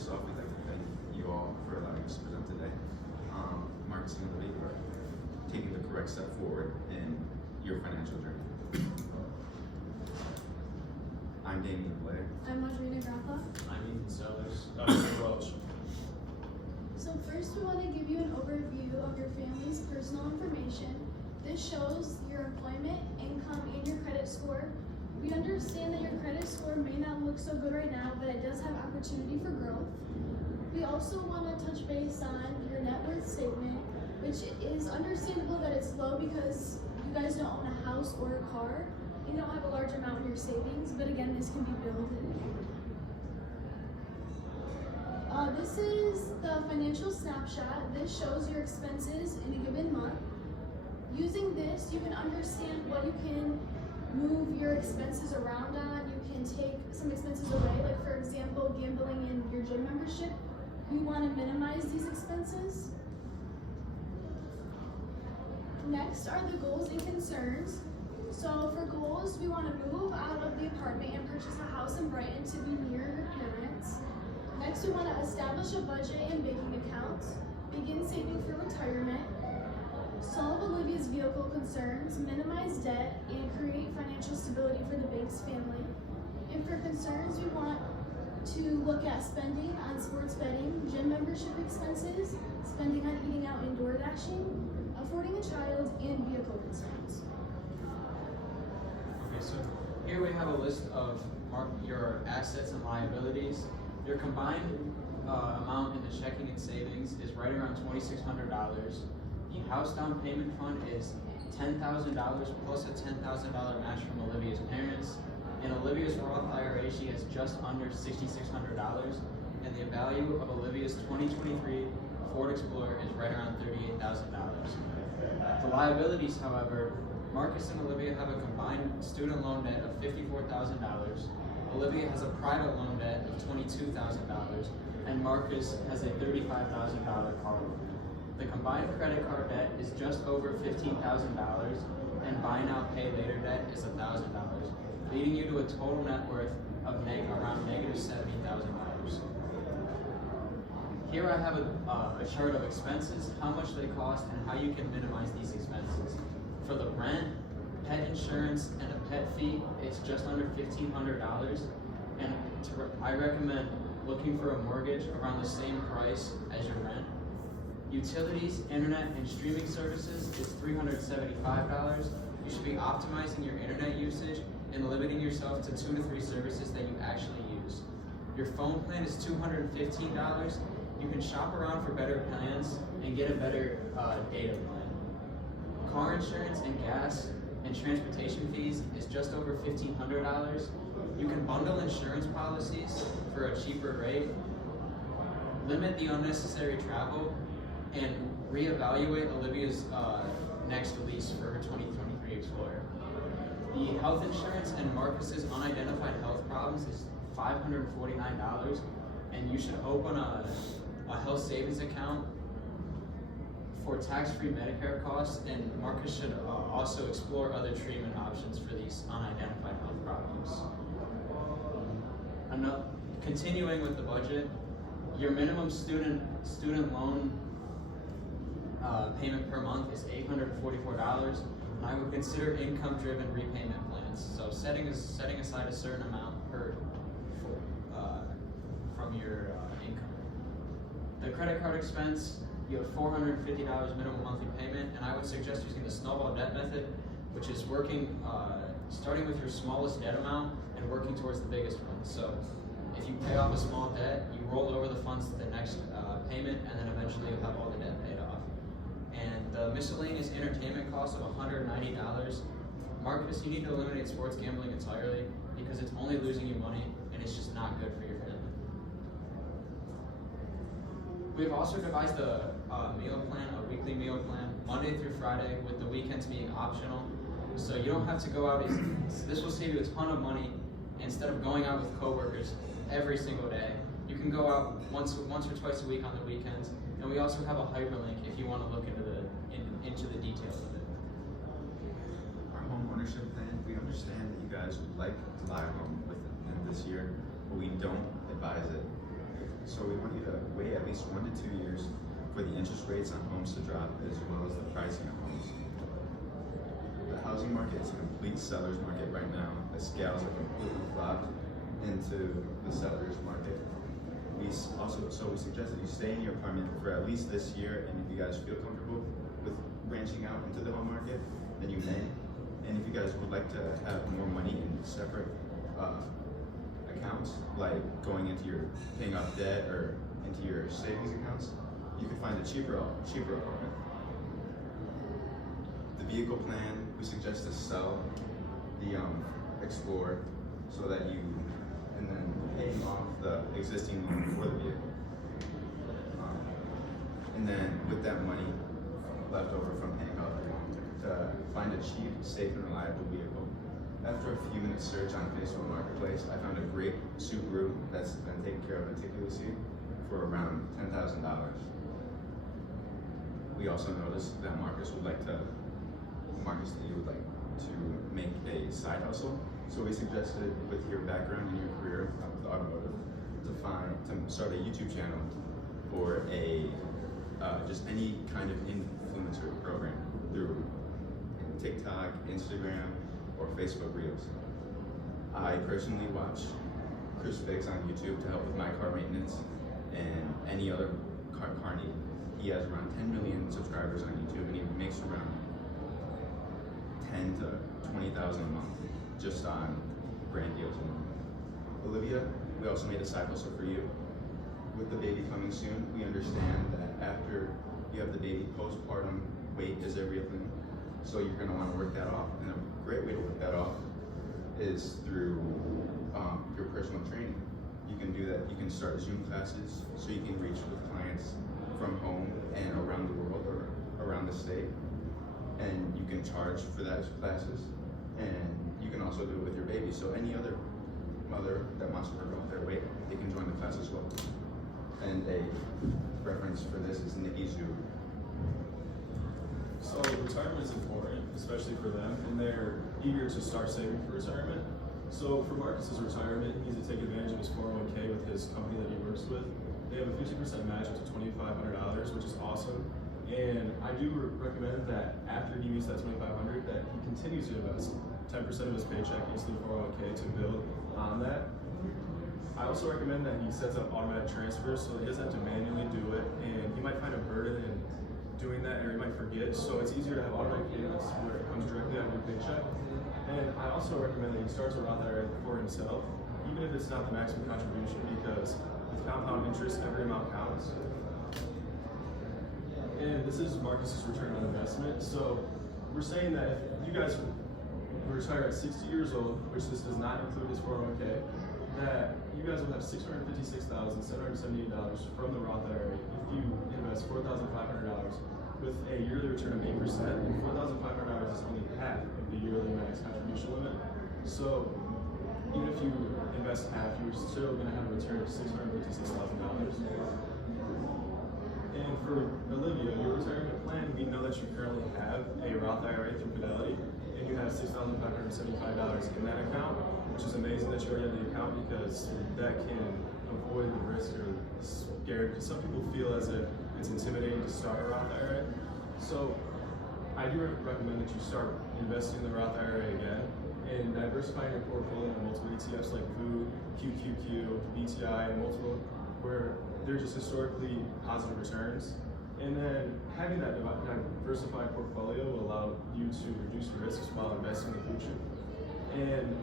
first off, we'd like to thank you all for allowing us to present today. Marcus and Olivia, you are taking the correct step forward in your financial journey. I'm Damian Blair. I'm Audrina Grappa. I'm Ethan Sellers. Dr. Welch. So first we want to give you an overview of your family's personal information. This shows your employment, income, and your credit score. We understand that your credit score may not look so good right now, but it does have opportunity for growth. We also want to touch base on your net worth statement, which is understandable that it's low because you guys don't own a house or a car. You don't have a large amount in your savings, but again, this can be built. This is the financial snapshot. This shows your expenses in a given month. Using this, you can understand what you can move your expenses around on. You can take some expenses away, like for example, gambling and your gym membership. We want to minimize these expenses. Next are the goals and concerns. So for goals, we want to move out of the apartment and purchase a house in Brighton to be near your parents. Next, we want to establish a budget and banking account, begin saving for retirement, solve Olivia's vehicle concerns, minimize debt, and create financial stability for the Banks family. And for concerns, we want to look at spending on sports betting, gym membership expenses, spending on eating out and door dashing, affording a child, and vehicle concerns. Okay, so here we have a list of your assets and liabilities. Your combined amount in the checking and savings is right around $2,600. The house down payment fund is $10,000 plus a $10,000 match from Olivia's parents. In Olivia's Roth IRA, she has just under $6,600, and the value of Olivia's 2023 Ford Explorer is right around $38,000. The liabilities, however, Marcus and Olivia have a combined student loan debt of $54,000. Olivia has a private loan debt of $22,000, and Marcus has a $35,000 car loan. The combined credit card debt is just over $15,000, and buy now, pay later debt is $1,000, leading you to a total net worth of around negative $70,000. Here I have a chart of expenses, how much they cost, and how you can minimize these expenses. For the rent, pet insurance, and a pet fee, it's just under $1,500, and I recommend looking for a mortgage around the same price as your rent. Utilities, internet, and streaming services is $375. You should be optimizing your internet usage and limiting yourself to 2 to 3 services that you actually use. Your phone plan is $215. You can shop around for better plans and get a better data plan. Car insurance and gas and transportation fees is just over $1,500. You can bundle insurance policies for a cheaper rate, limit the unnecessary travel, and reevaluate Olivia's next lease for her 2023 Explorer. The health insurance and Marcus's unidentified health problems is $549, and you should open a health savings account for tax-free Medicare costs, and Marcus should also explore other treatment options for these unidentified health problems. Continuing with the budget, your minimum student loan payment per month is $844, and I would consider income-driven repayment plans. So setting aside a certain amount from your income. The credit card expense, you have $450 minimum monthly payment, and I would suggest using the snowball debt method, which is starting with your smallest debt amount and working towards the biggest one. So if you pay off a small debt, you roll over the funds to the next payment, and then eventually you'll have all the debt paid off. And the miscellaneous entertainment cost of $190. Marcus, you need to eliminate sports gambling entirely because it's only losing you money and it's just not good for your family. We've also devised a meal plan, a weekly meal plan, Monday through Friday, with the weekends being optional. So you don't have to go out. This will save you a ton of money. Instead of going out with coworkers every single day, you can go out once or twice a week on the weekends. And we also have a hyperlink if you want to look into the details of it. Our home ownership plan, we understand that you guys would like to buy a home within this year, but we don't advise it. So we want you to wait at least 1 to 2 years for the interest rates on homes to drop, as well as the pricing of homes. The housing market is a complete seller's market right now. The scales are completely flopped into the seller's market. We suggest that you stay in your apartment for at least this year, and if you guys feel comfortable with branching out into the home market, then you may. And if you guys would like to have more money in separate accounts, like going into your paying off debt or into your savings accounts, you can find a cheaper apartment. The vehicle plan, we suggest to sell the Explorer so that you, and then paying off the existing loan for the vehicle. And then with that money left over from paying off the loan, to find a cheap, safe, and reliable vehicle. After a few minutes search on Facebook Marketplace, I found a great Subaru that's been taken care of meticulously for around $10,000. We also noticed that Marcus that you would like to make a side hustle. So we suggested, with your background and your career with automotive, to start a YouTube channel or just any kind of influencer program through TikTok, Instagram, or Facebook Reels. I personally watch Chris Fix on YouTube to help with my car maintenance and any other car need. He has around 10 million subscribers on YouTube, and he makes around 10 to 20,000 a month just on brand deals alone. Olivia, we also made a side hustle for you. With the baby coming soon, we understand that after you have the baby, postpartum weight is everything. So you're going to want to work that off. And a great way to work that off is through your personal training. You can do that. You can start Zoom classes so you can reach with clients from home and around the world or around the state. And you can charge for those classes. And you can also do it with your baby. So any other mother that wants to work off their weight, they can join the class as well. And a reference for this is Nikki Zoo. So retirement is important, especially for them, and they're eager to start saving for retirement. So for Marcus's retirement, he needs to take advantage of his 401k with his company that he works with. They have a 50% match up to $2,500, which is awesome. And I do recommend that after he meets that $2,500, that he continues to invest 10% of his paycheck into the 401k to build on that. I also recommend that he sets up automatic transfers so that he doesn't have to manually do it, and he might find a burden in doing that, or he might forget. So it's easier to have automatic payments where it comes directly out of your paycheck. And I also recommend that he starts a Roth IRA for himself, even if it's not the maximum contribution, because with compound interest, every amount counts. And this is Marcus's return on investment. So we're saying that if you guys retire at 60 years old, which this does not include his 401k, that you guys will have $656,778 from the Roth IRA if you invest $4,500 with a yearly return of 8%, and $4,500 is only half of the yearly max contribution limit. So even if you invest half, you're still going to have a return of $656,000. And for Olivia, your retirement plan, we know that you currently have a Roth IRA through Fidelity, and you have $6,575 in that account, which is amazing that you already have the account, because that can avoid the risk or scared, because some people feel as if it's intimidating to start a Roth IRA. So I do recommend that you start investing in the Roth IRA again and diversifying your portfolio in multiple ETFs like VOO, QQQ, BTI, and multiple, where they're just historically positive returns. And then having that diversified portfolio will allow you to reduce risks while investing in the future. And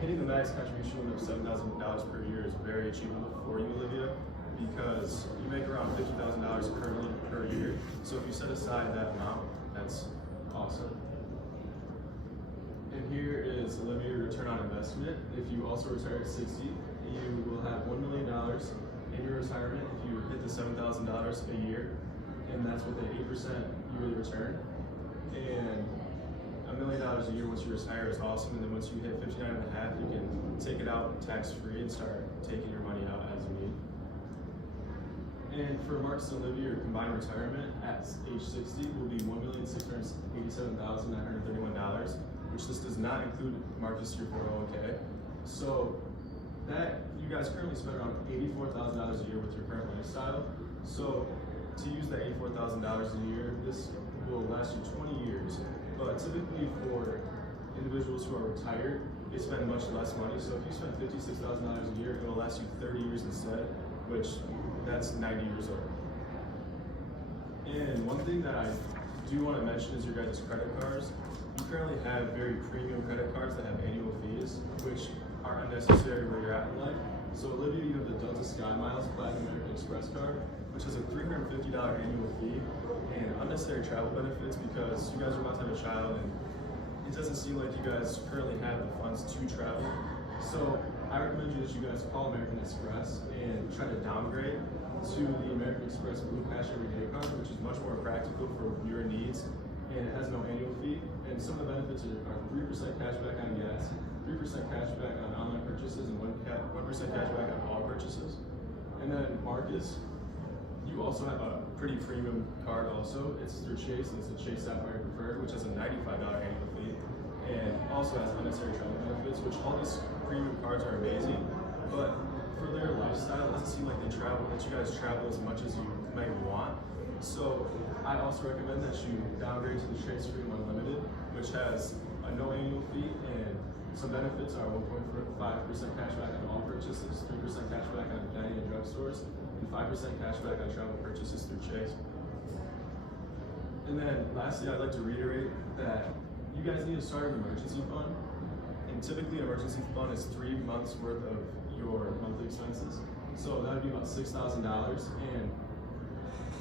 hitting the max contribution limit of $7,000 per year is very achievable for you, Olivia, because you make around $50,000 currently per year. So if you set aside that amount, that's awesome. And here is Olivia's return on investment. If you also retire at 60, you will have $1 million in your retirement if you hit the $7,000 a year, and that's with an 8% yearly return. And $1 million a year once you retire is awesome, and then once you hit 59 and a half, you can take it out tax-free and start taking your money out as you need. And for Marcus and Olivia, your combined retirement at age 60 will be $1,687,931, which this does not include Marcus, your 401k. So that you guys currently spend around $84,000 a year with your current lifestyle. So to use that $84,000 a year, this will last you 20 years. But typically for individuals who are retired, they spend much less money. So if you spend $56,000 a year, it will last you 30 years instead, which that's 90 years old. And one thing that I do want to mention is your guys' credit cards. You currently have very premium credit cards that have annual fees, which are unnecessary where you're at in life. So Olivia, you have the Delta Sky Miles Platinum American Express card, which has a $350 annual fee and unnecessary travel benefits because you guys are about to have a child and it doesn't seem like you guys currently have the funds to travel. So I recommend you that you guys call American Express and try to downgrade to the American Express Blue Cash Everyday card, which is much more practical for your needs and it has no annual fee. And some of the benefits are 3% cash back on gas, 3% cash back on online purchases, and 1% cash back on all purchases. And then Marcus, you also have a pretty premium card also. It's through Chase, and it's a Chase Sapphire Preferred, which has a $95 annual fee, and also has unnecessary travel benefits, which all these premium cards are amazing. But for their lifestyle, it doesn't seem like that you guys travel as much as you may want. So I also recommend that you downgrade to the Chase Freedom Unlimited, which has a no annual fee, and some benefits are 1.5% cash back on all purchases, 3% cash back on dining and drugstores, and 5% cash back on travel purchases through Chase. And then lastly, I'd like to reiterate that you guys need to start an emergency fund. And typically an emergency fund is 3 months worth of your monthly expenses. So that would be about $6,000. And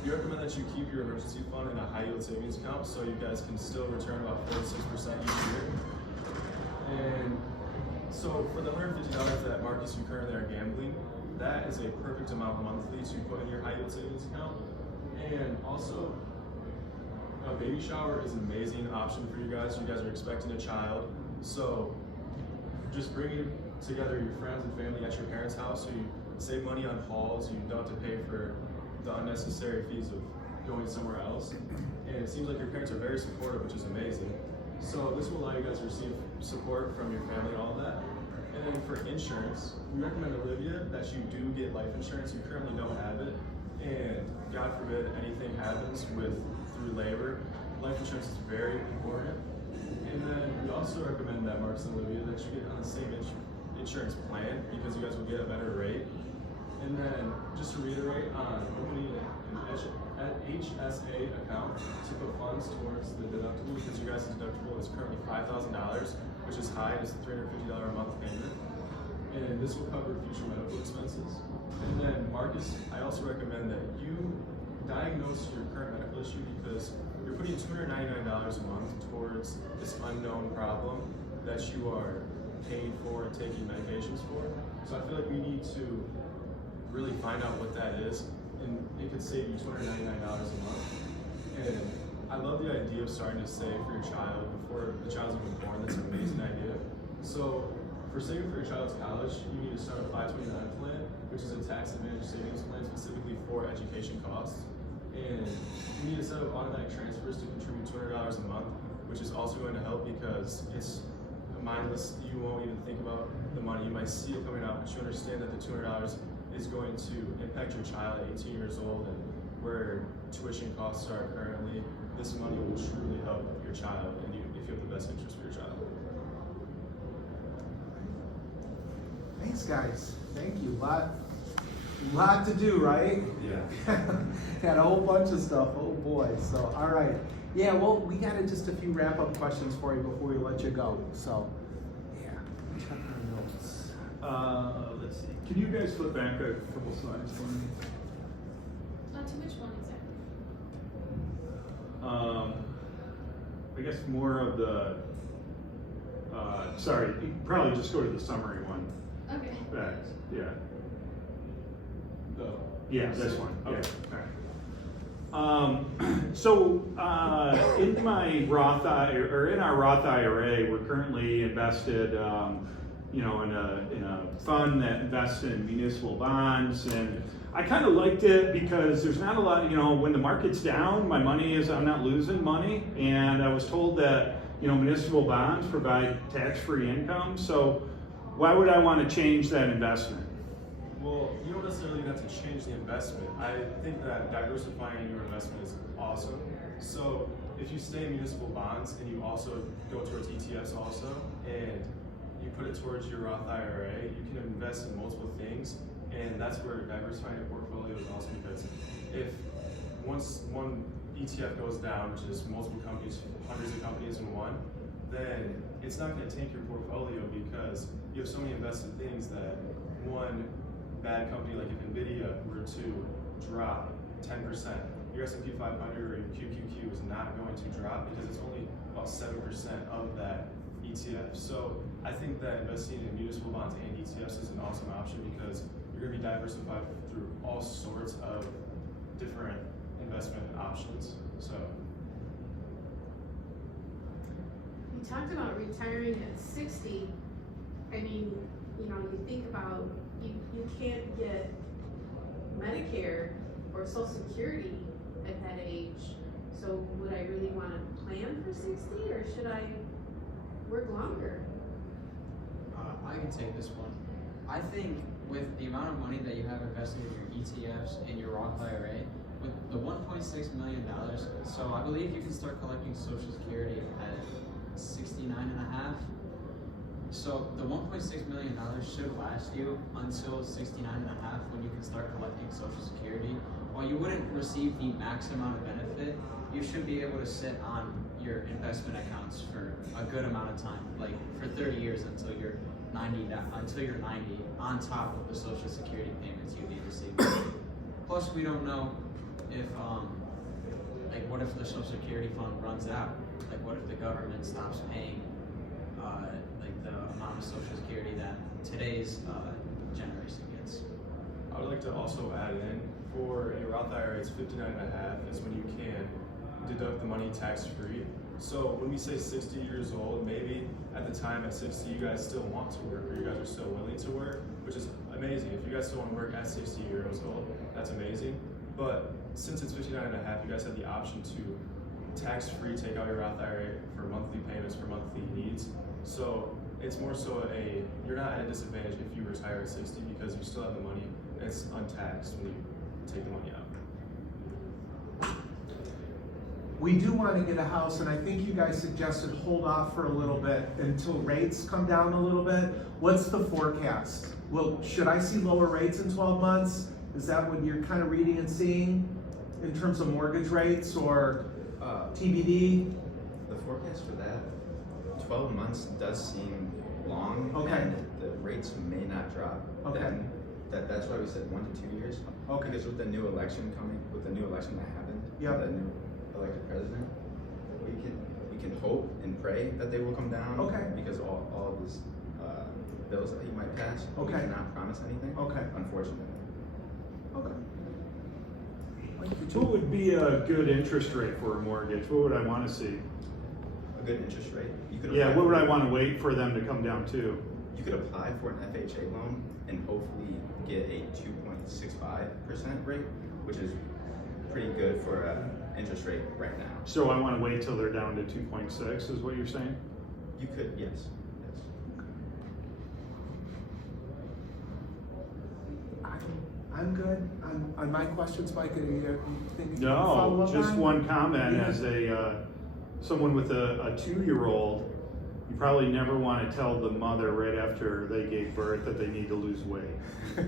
we recommend that you keep your emergency fund in a high yield savings account so you guys can still return about 46% each year. And so for the $150 that Marcus, you currently are gambling, that is a perfect amount monthly to put in your high yield savings account. And also, a baby shower is an amazing option for you guys. You guys are expecting a child. So just bringing together your friends and family at your parents' house so you save money on halls, you don't have to pay for the unnecessary fees of going somewhere else. And it seems like your parents are very supportive, which is amazing. So this will allow you guys to receive support from your family and all of that. And then for insurance, we recommend Olivia that you do get life insurance. You currently don't have it. And God forbid anything happens through labor, life insurance is very important. And then we also recommend that Marcus and Olivia that you get on the same insurance plan because you guys will get a better rate. And then just to reiterate on opening an HSA account to put funds towards the deductible because you guys' deductible is currently $5,000, which is high. It's a $350 a month payment. And this will cover future medical expenses. And then Marcus, I also recommend that you diagnose your current medical issue because you're putting $299 a month towards this unknown problem that you are paying for and taking medications for. So I feel like we need to really find out what that is, and it could save you $299 a month. And I love the idea of starting to save for your child before the child's even born. That's an amazing idea. So for saving for your child's college, you need to start a 529 plan, which is a tax advantage savings plan specifically for education costs. And you need a set of automatic transfers to contribute $200 a month, which is also going to help because it's mindless. You won't even think about the money. You might see it coming out, but you understand that the $200 is going to impact your child at 18 years old and where tuition costs are currently. This money will truly help your child and if you have the best interest for your child. Thanks, guys. Thank you. Lot to do, right? Yeah. Had a whole bunch of stuff. Oh boy. So, all right. Yeah. Well, we got just a few wrap-up questions for you before we let you go. So, yeah. Check our notes. Let's see. Can you guys flip back a couple slides for me? To which one exactly? I guess more of the. Sorry, you can probably just go to the summary one. Okay. Back. Yeah. The Yeah, this one. Okay. Yeah. All right. So in my Roth or in our Roth IRA, we're currently invested, in a fund that invests in municipal bonds, and I kind of liked it because there's not a lot. When the market's down, my money I'm not losing money, and I was told that municipal bonds provide tax-free income. So Why would I want to change that investment? Well, you don't necessarily have to change the investment. I think that diversifying your investment is awesome. So if you stay in municipal bonds and you also go towards ETFs also, and you put it towards your Roth IRA, you can invest in multiple things, and that's where diversifying your portfolio is awesome, because if once one ETF goes down, which is multiple companies, hundreds of companies in one, then it's not going to tank your portfolio, because you have so many invested things that one bad company like if NVIDIA were to drop 10%, your S&P 500 or your QQQ is not going to drop because it's only about 7% of that ETF. So I think that investing in municipal bonds and ETFs is an awesome option, because you're going to be diversified through all sorts of different investment options. So You talked about retiring at 60. I mean, you know, you think about you can't get Medicare or Social Security at that age. So would I really want to plan for 60, or should I work longer? I can take this one. I think with the amount of money that you have invested in your ETFs and your Roth IRA, with the $1.6 million, so I believe you can start collecting Social Security at 69 and a half. So the $1.6 million should last you until 69 and a half, when you can start collecting Social Security. While you wouldn't receive the max amount of benefit, you should be able to sit on your investment accounts for a good amount of time, like for 30 years until you're 90, on top of the Social Security payments you'd be receiving. Plus, we don't know if, like, what if the Social Security fund runs out? Like, what if the government stops paying, like, the amount of Social Security that today's generation gets? I would like to also add in, for a Roth IRA, it's 59 and a half is when you can deduct the money tax-free. So when we say 60 years old, maybe at the time at 60 you guys still want to work, or you guys are still willing to work, which is amazing. If you guys still want to work at 60 years old, that's amazing. But since it's 59 and a half, you guys have the option to tax-free take out your Roth IRA for monthly payments, for monthly needs. So it's more so you're not at a disadvantage if you retire at 60, because you still have the money and it's untaxed when you take the money out. We do want to get a house, and I think you guys suggested hold off for a little bit until rates come down a little bit. What's the forecast? Well, should I see lower rates in 12 months? Is that what you're kind of reading and seeing in terms of mortgage rates, or TBD? The forecast for that, 12 months does seem long, Okay. and the rates may not drop. Okay. Then that's why we said 1 to 2 years. Okay. Because with the new election that happened, Yep. the new elected president, we can hope and pray that they will come down. Okay. Because all of these bills that he might pass, we Okay. cannot promise anything. Okay. Unfortunately. Okay. What would be a good interest rate for a mortgage? What would I want to see? A good interest rate. You could Yeah, apply what would for- I want to wait for them to come down to? You could apply for an FHA loan and hopefully get a 2.65% rate, which is pretty good for an interest rate right now. So I want to wait till they're down to 2.6 is what you're saying? You could, yes. I'm good. On my questions, Mike, do you think you can No, follow up just on? one comment. Yeah. As someone with a 2-year-old, you probably never want to tell the mother right after they gave birth that they need to lose weight. But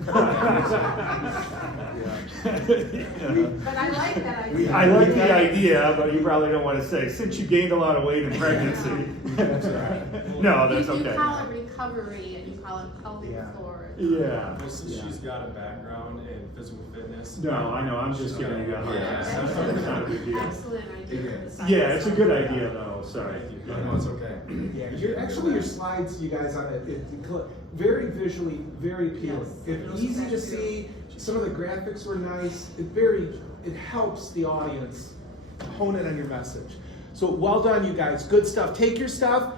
I like that idea. I like the idea, but you probably don't want to say, since you gained a lot of weight in pregnancy. That's right. No, that's You okay. call it recovery, and you call it healthy Yeah. storage. Yeah. Well, since Yeah. she's got a background in physical fitness. No, I know, I'm just giving you a hard Yeah. time. It's not a big deal. Excellent idea. Yeah, it's a good idea though, sorry. No, it's okay. Yeah, your slides, you guys, on it, very visually, very appealing. Yes. It's easy to see. Some of the graphics were nice. It helps the audience hone in on your message. So well done, you guys. Good stuff. Take your stuff.